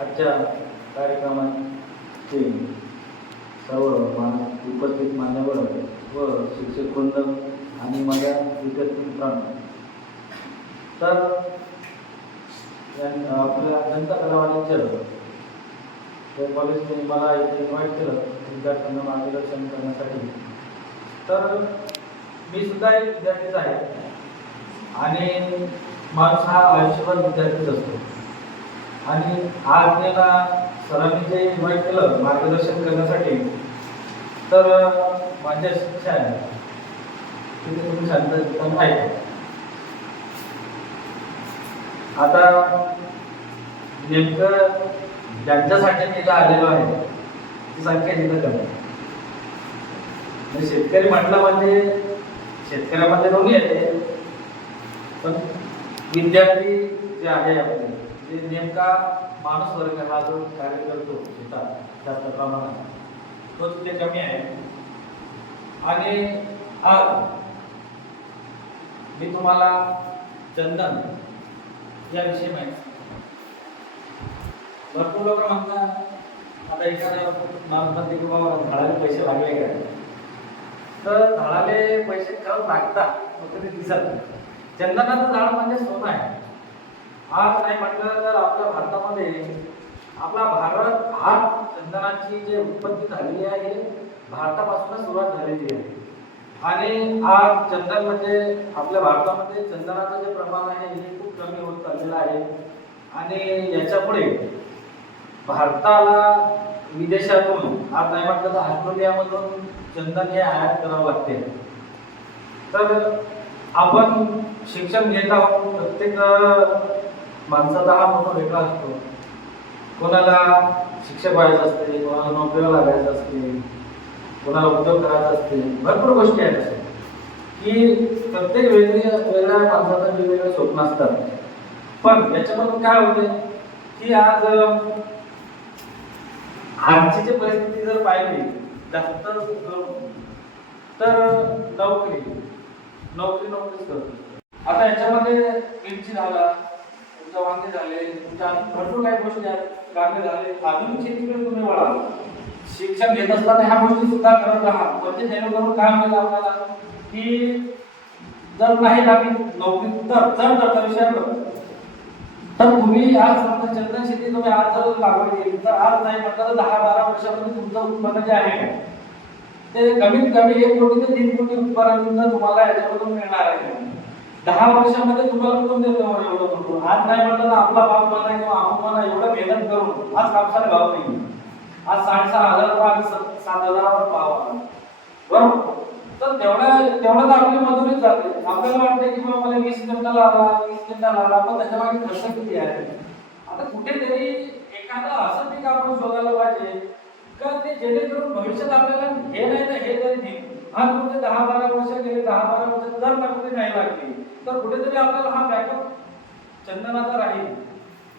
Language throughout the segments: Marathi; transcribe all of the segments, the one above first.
आजच्या कार्यक्रमाचे सर्व मान उपस्थित मान्यवर व शिक्षक वृंद आणि माझ्या विद्यार्थी मित्रांनो. तर आपल्या जनता कलावाणीचं त्या कॉलेजने मला इथे इन्व्हाइट केलं विद्यार्थ्यांना मार्गदर्शन करण्यासाठी. तर मी सुद्धा एक विद्यार्थीच आहे. आणि माणूस हा आयुष्यभर विद्यार्थीच असतो. आणि आज आपल्याला सरांनी जे इन्व्हाइट केलं मार्गदर्शन करण्यासाठी तर माझ्या शिक्षा आहे तुम्ही शांत ऐका आता नेमकं ज्यांच्यासाठी मी इथं आलेलो आहे ती संख्या तिथं कमी म्हणजे शेतकरी म्हटलं म्हणजे शेतकऱ्यामध्ये दोन्ही येते पण विद्यार्थी जे आहे आपले जे नेमका माणूस वर्ग हा जो कार्य करतो शेतात जास्त प्रमाणात तो तिथे कमी आहे. आणि आज मी तुम्हाला चंदन याविषयी माहिती भरपूर लोक म्हणतात आता एखाद्या माणूस किंवा की झाडाले पैसे लागले काय तर झाडाले पैसे खरंच लागतात फक्त ते दिसत नाही. चंदनाचं झाड म्हणजे सोनं आहे. आज नाही म्हटलं तर आपल्या भारतामध्ये आपला भारत हा चंदनाची जे उत्पत्ती झालेली आहे भारतापासूनच सुरुवात झालेली आहे. आणि आज चंदन म्हणजे आपल्या भारतामध्ये चंदनाचं जे प्रमाण आहे हे खूप कमी होत चाललेलं आहे. आणि याच्यापुढे भारताला विदेशातून आज नाही म्हटलं तर ऑस्ट्रेलियामधून चंदन हे आयात करावं लागते. तर आपण शिक्षण घेत आहोत. प्रत्येक माणसाचा हा मोठा वेगळा असतो. कोणाला शिक्षक व्हायचं असते कोणाला नोकरीला लागायचं असते कोणाला उद्योग करायचा असते भरपूर गोष्टी आहेत अशा. की प्रत्येक वेगळ्या वेगळ्या माणसाचं वेगवेगळे स्वप्न असतात. पण याच्यामधून काय होते की आज आजची जी परिस्थिती जर पाहिली जास्त तर नोकरी नोकरी नोकरीच करतो. आता याच्यामध्ये मिरची झाला तुमच्या वांगे झाले तुमच्या भरपूर काही गोष्टी आहेत कांदे झाले. अजून शेतीकडे तुम्ही वळा. शिक्षण घेत असताना ह्या गोष्टी सुद्धा करत राहा. म्हणजे जेणेकरून काय होईल आपल्याला? की जर नाही लागली नोकरी तर जर करता विषय करतो तर तुम्ही आज समजा चंदन शेती तुम्ही आज जर लागवड केली तर आज नाही म्हटलं तर दहा बारा वर्षामध्ये तुमचं उत्पन्न जे आहे ते कमीत कमी एक कोटी ते तीन कोटी उत्पन्न तुम्हाला याच्यामधून मिळणार आहे. दहा वर्षामध्ये तुम्हाला कोण देतो एवढं म्हणतो आज नाही म्हटलं आपला बाप म्हणा किंवा आपण म्हणा एवढं मेहनत करून आज कापसाला भाव नाही. आज साडेसहा हजार रुपये आम्ही सात हजार हजारावर भाव आला. बरोबर? तर तेवढ्या तेवढं तर आपली मजुरीच जाते आपल्याला वाटतं की बाबा मला वीस क्विंटल आला वीस क्विंटल आला पण त्याच्यामागे खर्च किती आहे? आता कुठेतरी एखादं असं पीक आपण शोधायला पाहिजे का ते जेणेकरून भविष्यात आपल्याला हे नाही तर हे तरी नाही आज तुमचे दहा बारा वर्ष गेले दहा बारा वर्ष जर नोकरी नाही लागली तर कुठेतरी आपल्याला हा बॅकअप चंदनाचा राहील.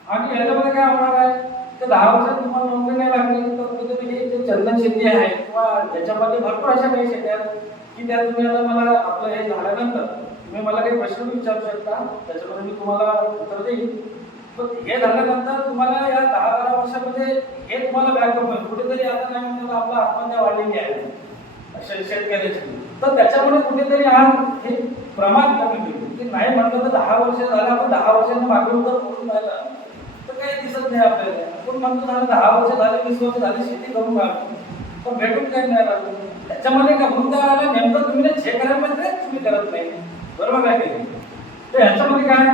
आणि याच्यामध्ये काय होणार आहे? तर दहा वर्षात तुम्हाला नोकरी नाही लागली तर कुठेतरी हे जे चंदन शेती आहे किंवा ज्याच्यामध्ये भरपूर अशा काही शेती आहेत की त्या तुम्ही आता मला आपलं हे झाल्यानंतर तुम्ही मला काही प्रश्न विचारू शकता. त्याच्यामध्ये मी तुम्हाला उत्तर देईन. पण हे झाल्यानंतर तुम्हाला या दहा बारा वर्षामध्ये हे तुम्हाला बॅकअप होईल कुठेतरी आता नाही म्हणतात आपला आत्महत्या वाढलेली आहे. शेतकऱ्याची. तर त्याच्यामुळे कुठेतरी हा हे प्रमाण कमी होईल. की नाही म्हटलं तर दहा वर्ष झालं आपण दहा वर्षांनी मागे जर करून राहिला तर काही दिसत नाही आपल्याला. आपण म्हणतो झालं दहा वर्ष झाले वीस वर्ष झाली शेती करून राहिलो पण भेटून काही नाही राहिलो त्याच्यामध्ये का वृद्धाला नेमकं तुम्ही जे करायला पाहिजे तुम्ही करत नाही. बरोबर काय केलं तर ह्याच्यामध्ये काय?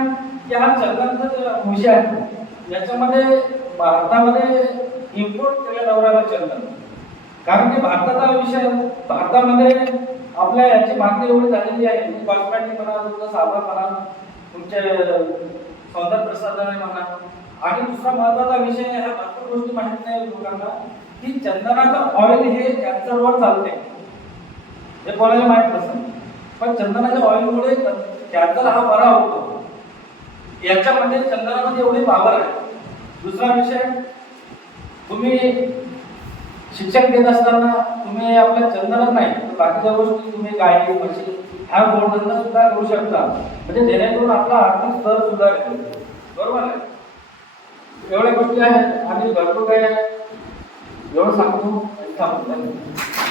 की हा चंदनचा विषय आहे याच्यामध्ये भारतामध्ये इम्पोर्ट केल्या जाणारा चंदन कारण की भारताचा विषय भारतामध्ये आपल्या याची मागणी एवढी झालेली आहे कॉस्मॅटिक म्हणा तुमचा साबण म्हणा तुमचे सौंदर्य प्रसाधने म्हणा. आणि दुसरा महत्त्वाचा विषय ह्या भरपूर गोष्टी माहीत नाही लोकांना की चंदनाचं ऑइल हे कॅन्सरवर चालते. हे कोणाला माहीत नसेल? पण चंदनाच्या ऑइलमुळे कॅन्सर हा बरा होतो. याच्यामध्ये चंदनामध्ये एवढी पावर आहे. दुसरा विषय तुम्ही शिक्षक देत असताना तुम्ही आपल्या चंदनच नाही तर बाकीच्या गोष्टी तुम्ही गाई म्हशी ह्या गोडधंदा सुद्धा करू शकता. म्हणजे जेणेकरून आपला आर्थिक स्तर सुधारेल बरोबर आहे? एवढ्या गोष्टी आहेत आणि भरपूर काही आहे. एवढं सांगतो थांबतो. धन्यवाद